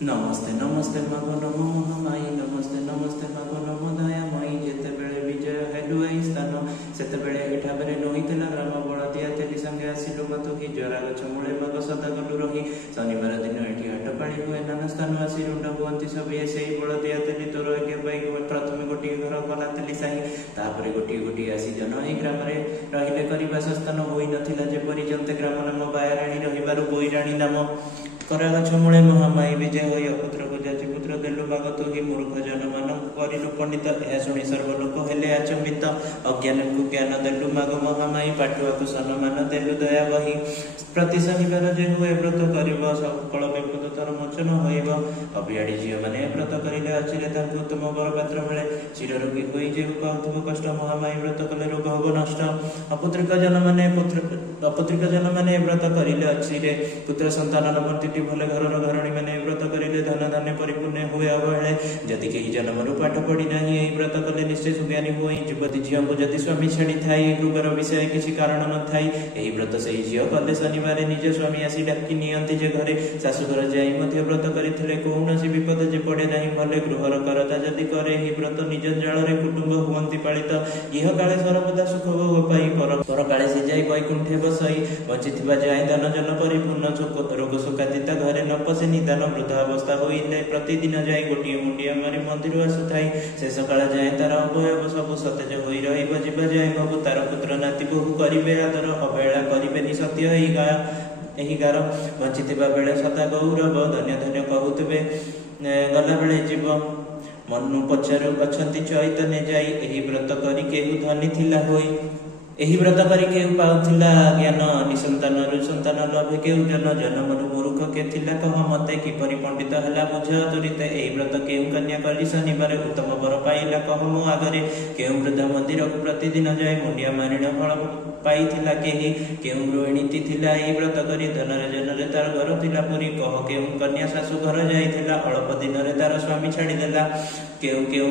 नमस्ते नमस्ते मगो नमो महामाई नमस्ते नमस्ते मगो नमो दयामयी जेतेबेले विजय हेलु एई स्थान सेतेबेले एठाबरे नहितला ग्राम बळदिया तेली संगे आसिलु मतो कि जरा गछ मूले मग सदा गलु रही शनिवार दिन एठी हाट पाणी हुए नाना स्थान आसी रुंड हुअंती सब एसेई बळदिया तेली तोर एके बाई प्रथमे गोटी घर गला तेली साई तापरे गोटी गोटी आसी जन एई ग्राम रे रहिले करिबा स्थान होई नथिला जेपरि जंते ग्राम नाम बायराणी रहिबारु बोईराणी नाम करागछ मूले महामाई विजय होई अपुत्र को जाची पुत्र देलु भागत ही मूर्ख जन मान करिलु पंडित यह शुणी सर्वलोक हेले अचंबित अज्ञान को ज्ञान देलु माग महामाई पाटुआ को सम्मान देलु दया बही प्रति शनिवार जे हुए व्रत करिब सकल विपद तर मोचन होइब अभियाडी झियो माने व्रत करिले अचिरे ताकु उत्तम बर पात्र मिले चिर रोगी होई जे पाउथुब कष्ट महामाई व्रत कले रोग हब नष्ट अपुत्रिक जन माने व्रत करिले अचिरे पुत्र संतान नमर्ति भले घर घरणी मैंने व्रत करें धन धान्य परिपूर्ण हुए अवहेले जदि कहीं जन्मरू पाठ पढ़ी ना व्रत कले निश्चय सुज्ञानी हुई युवती झील को जदि स्वामी छाड़ी थाई रोगर विषय किसी कारण न थाई यही व्रत से झील कले शनिवार निज स्वामी आसी डाकी नियंती जे घरे शाशुघर जाई मध्य व्रत करथिले कौनसी विपद जे पड़े नहीं भले गृहर करता जदि करे ही व्रत निज जଳରେ कुटुंब हुअंती पालित इह काले सर्वदा सुख भोग पाई पर काले से जाई वैकुंठे बसई बंचिथिबा जाय धन जन परिपूर्ण रोग शोकातीत घरे न पशे निदान वृद्धा अवस्था होइले प्रतिदिन जाई गोटी मुंडिया मारी मंदिर आसुथाई से सकाळ जाए तार अवयव सब सतेज होई रहिब जीवा जाए बाबू तार पुत्र नाती बहु करिबे आदर अवहेला करिबेनि सत्य एही गार बंचिथिबा बेले सदा गौरव धन्य धन्य कहूतबे गला बेले जीव मनु पचारु अछंती चैतन्य जाई एही व्रत करी केहु धनी थिला होई एही व्रत करी केहु पाउथिला ज्ञान निसंतान संतान लभे केहु जन जन्मनु मूर्ख के थिला कह मते किपरि पंडित हला बुझ तुरित एही व्रत केहु कन्या करी शनिवार उत्तम वर पाइला कह मो आगरे केहु वृद्ध मंदिर को प्रतिदिन जाय मुंडिया मारिण फल पाइथिला केहु गृहिणी थिला एही व्रत करी धनरे जनरे तार घर थिला पुरी कह केहु कन्या शाशु घर जाइथिला अल्प दिन रे तार स्वामी छाड़ी देला केहु केहु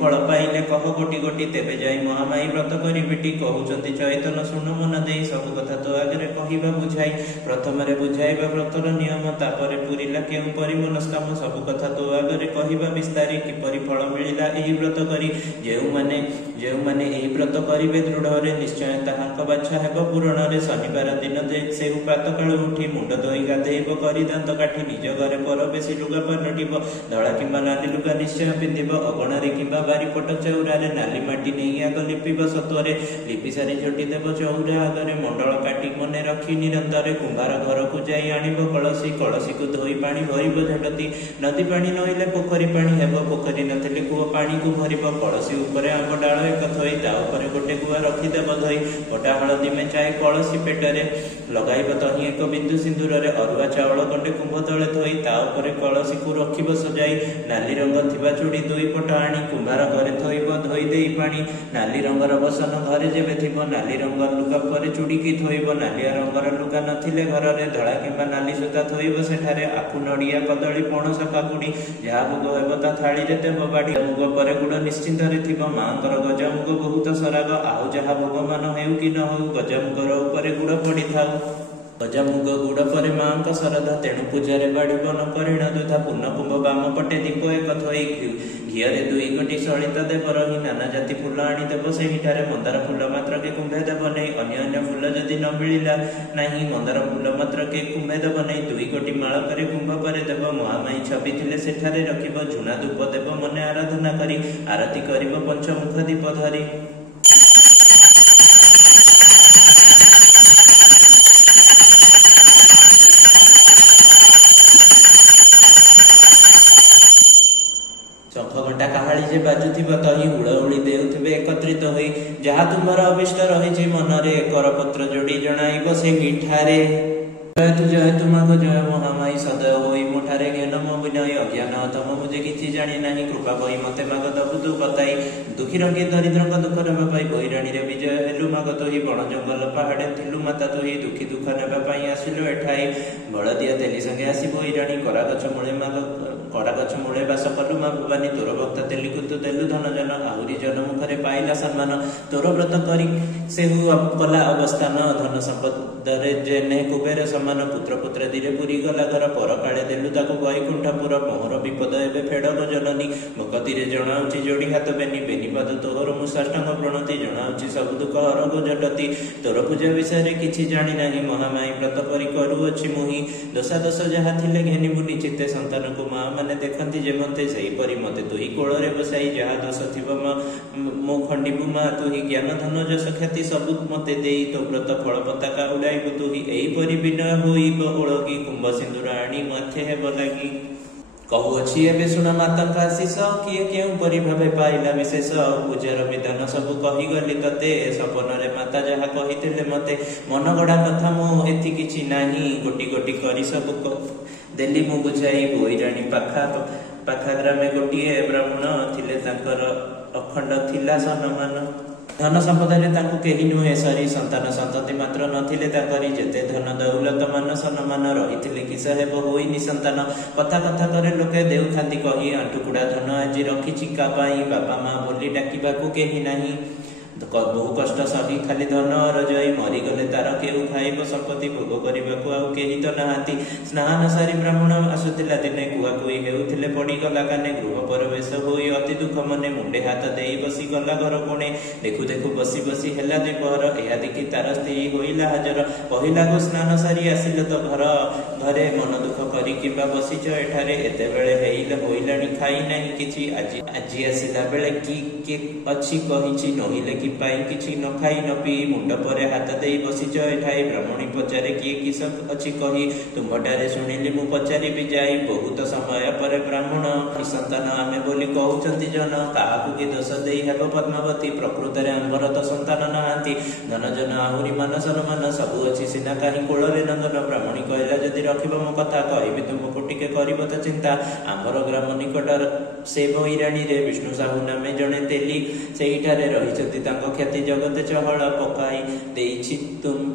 फल पाइले कह गोटी गोटी तेबे जाई महामाई व्रत करी बेटी कहउचंती चैतन सुन मन देई सब कथा तो आगे कहिबा बुझाई प्रथम रे बुझाइबा व्रतर नियम तापरे पुरिला केहु परि मनस्काम सब कथा तो आगे कहिबा विस्तारी कि परि फल मिलिला एही व्रत करी जेउ माने एही व्रत करिबे दृढ़ रे निश्चय ताहांक बाछा हेबो पूर्ण रे शनिवार दिन जे सेहु प्रात काल उठी मुंड धोई गाधेइबो करी दांत काठी निज घरे पर बेसी लुगा पालटिबो धळा किंबा नाली लुगा निश्चय पिंधिबो अगण किंबा बारीपट चौरारे नाली माटी नहीं आग लिपिब सत्वरे लिपि सारी झोटी देव चौरा आगरे मंडल काटी मने रखी निरंतर कुंभार घर को जाई आनिब कलसी को धोई पानी भरिब झटती नदी पानी नहिले पोखरी पानी हेब पोखरी नथिले कूଅ पानी को भरिब कलसी ऊपर आंब डाल एक थोई ता ऊपर गोटे गुआ रखी देव धोई पटा हळदी मेचाई कलसी पेटरे लगाइब तही एक बिंदु सिंदूर रे अरुआ चावल गंडे कुंभ तले धोई ता ऊपर कलसी को रखिब सजाई नाली रंग थिबा चूड़ी दुई पट आनी कुंभार घरे थोइब धोई देई पानी नाली रंगर बसन घरे जेबे थिबो नाली रंगर लुगा परे चूड़ी की थोइब नालिया रंगर लुगा नथिले घर रे धळा किंबा नाली सूता थोइब सेठारे आखु नडिया कदली पणस काकुडी जहा भोग हेब ता थाली रे देब बाडी मुग परे गुड़ निश्चिंत रे थिबो मांकर गजा मुग बहुत सराग आउ जहा भोग मान हेउ कि न हो गजा मुगर ऊपर गुड़ पड़ी थाउ गजा मुग गुड़ परे मांक सरधा तेणु पूजारे बाढ़ बन परिण दुधा पूर्ण कुंभ बाम पटे दीप एक थोई घियरे दुई गोटी सलिता देव रही नाना जाति फूल आनी देव सेहिठारे मंदार फूल मात्र के कुंभे देव नहीं अन्य फूल जदि न मिलिला नहीं मंदार फूल मात्र के कुंभे देव नहीं दुई गोटी माଳ करे कुंभ परे देव महामाई छवि थिले सेठारे रखिब झुना धूप देव मने आराधना करी आरती करिब पंचमुख दीप धरी काहाली जे बाजुथिबा तही हुड़हुड़ी देउथिबे एकत्रित होई जहा तुमर अभिष्ट रही मनरे करपत्र जोड़ी जणाइब से मिठारे जय तुमाग जय महामाई सदय होई मुठारे ज्ञान विनय अज्ञान तम मुझे किछि जानि नाही कृपा बही मते माग दबु तू बताई दुखी रंगी दरिद्र दुख नेबा पाई बहिराणी रे विजय हेलु माग तोही बण जंगल पहाड़े थिलु माता तोही दुखी दुख नेबा पाई आसिलो एठाई बळदिया तेली संगे आसी बहिराणी करा गछ मूले माग कड़ा गछ मूले बास कलु माँ भवानी तोर भक्त तेलिकु तु देलु धन जन आहुरी जन मुखरे पाइला सम्मान तोर व्रत करी सेहु कला अवस्थान धन संपदरे जेने कुबेर समान पुत्र पुत्र धीरे पुरी गला घर पर काले देलु ताकु वैकुंठपुर मोहर विपद एबे फेडक जननी भक्तिरे जणाउची जोड़ी हाथ बेनी बेनी पद तोहर मु साष्टांग प्रणति जणाउची सब दुख हर गो जटती तोर पूजा विषय किछि जानि नाही महामाई व्रत करी करूअछि मुहि दोषा दोष जहा थिले घेनी बुली चित्ते संतान को माँ माने देखंती जे मते सेही परि मते तुही कोଳରେ बसाई जहा दोष थिब मो खंडिबु माँ तुही ज्ञान धन जस ख्याति सब मते देई तो व्रत फल पताका उड़ाइबु तुही एही परि विनय होइब ओळगी कुंभ सिंदूर आनी माथे हेब लागि कहुअछि एबे सुन मातांका आशीष किए केउ परि भावे पाइला विशेष पूजार विधान सब कहि गली तते सपनरे माता जहा कहिथिले मते मन गड़ा कथा मो एथि किछि नाही गोटी गोटी करी सब देली मु बुझाई बोईराणी पाखा ग्रामे गोटिए ब्राह्मण थिले तांकर अखंड थिला सनमान धन संपदरे ताकु केही नुहे सरी संतान संतति मात्र नथिले ताकरी जेते धन दौलत मान सनमान रहिथिले किस हेब होई निसंतान कथा कथा करे लोके देउथांती कही आंटुकुड़ा धन आज रखिछि का पाई बापा माँ बोली डाकिबाकू केही नाही बहु कष्ट सही खाली धन रजई मरीगले तार केउ खाइब संपत्ति भोग करबाकू आउ केही तो नाहांती स्नान सारी ब्राह्मण आसुथिला दिने कुआ कुई हेउथिले पड़ी गला काने गृह परवेश होई अति दुख मने मुंडे हाथ देई बसी गला घर कोणे देखु देखु बसी बसी हेला दिपहर एहा देखि तार स्त्री होइला हाजर पहिला गो स्नान सारी आसिल तो घरे मन दुख करी किबा बसिच एठारे एते बेले हेइला होइलानी खाई नाही किछि आजी आसिला बेले की अछि कहिछि नहिले कि पाई किछि न खाई न पी मुंड परे हाथ देई बसिच एठाई ब्राह्मणी पचारे किए किस अछि कही तुमठारे शुणिली मु पचारि भी जाई बहुत समय परे ब्राह्मण संतान आमे बोली कहउचंती जन काहाकु कि दोष देई हेब पद्मावती प्रकृतरे आंबर तो संतान नाहांती धन जन आहुरी मान सन्मान सबु अछि सिना काहि कोଳରେ नंदन ब्राह्मणी कहला जदि रखिब मो कथा कहिबि तुमको टिके करिब त चिंता आंबर ग्राम निकटर से बोईराणी रे विष्णु साहू नामे जणे तेली सेहिठारे रहिचंती ख्याति जगत चहल पकाई देइछि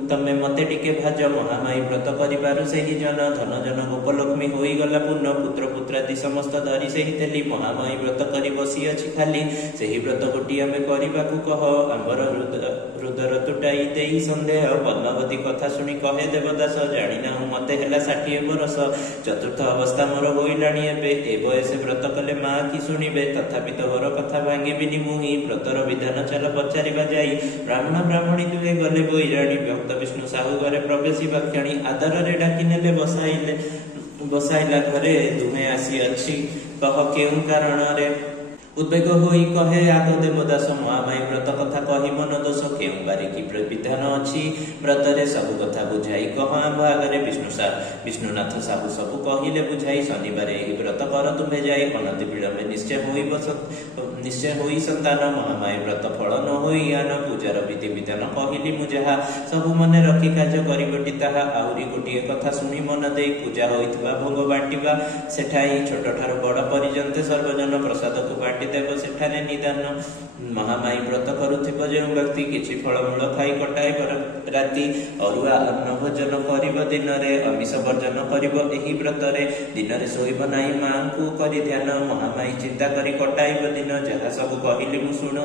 तमे मते टिके भाज महामाई व्रत करिबारु सेहि जन धन जन गोपलक्ष्मी होई गला पूर्ण पुत्र पुत्रादि समस्त धरी सेहि तेली महामाई व्रत करि बसी अछि खाली सेहि व्रत गोटी आमे करिबाकू कह आंबर हृदय तुटाई देई संदेह पद्मावती कथा सुनी कहे देवदास जानि ना मते हेला 60 बरस चतुर्थ अवस्था मोर होइलाणी एबे ए बयसे व्रत कले माँ की सुनिबे तथापि तोहर कथा भांगिबिनी मुहि व्रतर विधान चल पचारिबा जाई ब्राह्मण ब्राह्मणी दुहे गले बोईराणी भक्त विष्णु साहू घरे प्रवेशी वाक्याणी आदर डाकी नेले बसाइला घरे दुहे आसी अछि कह केउ कारण रे उद्वेग होई कहे आग देवदास महामाई व्रत कथा कही मन दोष केउ बारे कि विधान अछि व्रतरे सब कथा बुझाई कह आंभ आगरे विष्णुनाथ साहू सब कहिले बुझाई शनिवार एही व्रत कर तुमे जाई अनति विलंबे निश्चय होई संतान महामाई व्रत फल न होई आन पूजार विधि विधान कहिली मु जहा सब मने रखी कार्य करिबटी ताहा आहुरी गोटिए कथा सुनी मन देई पूजा होइतबा भोग बाटिबा सेठाई छोट ठार बड़ परिजन्ते सर्वजन प्रसाद को बाटी देव सेठारे निदान महामाई व्रत करुथिब जे व्यक्ति किछि फलमूल खाई कटाई राति अरुआ अन्न भोजन करिब दिनरे अमिष वर्जन करिब एही व्रतरे दिनरे सोइब नाही मांकु करि ध्यान महामाई चिंता करि कटाइब दिन जहा सब कहिली मु सुन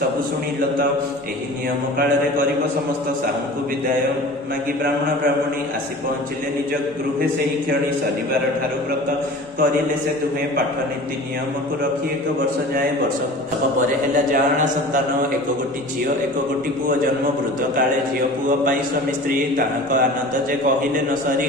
सब सुनिल त एही नियम काଳରେ करिब समस्त साहूଙ୍କୁ विदाय मागी ब्राह्मण ब्राह्मणी आसी पहुंचिले निज गृहे सेही क्षणी शनिवार ठारू व्रत करिले से तुमे पाठ नीति नियम को रखी 1 वर्ष जाए वर्ष परे हेला जाणा संतान 1 गोटी झियो 1 गोटी पुओ जन्म वृद्ध काले झियो पुओ पाई स्वामी स्त्री ताहाक आनंद जे कहिले न सरी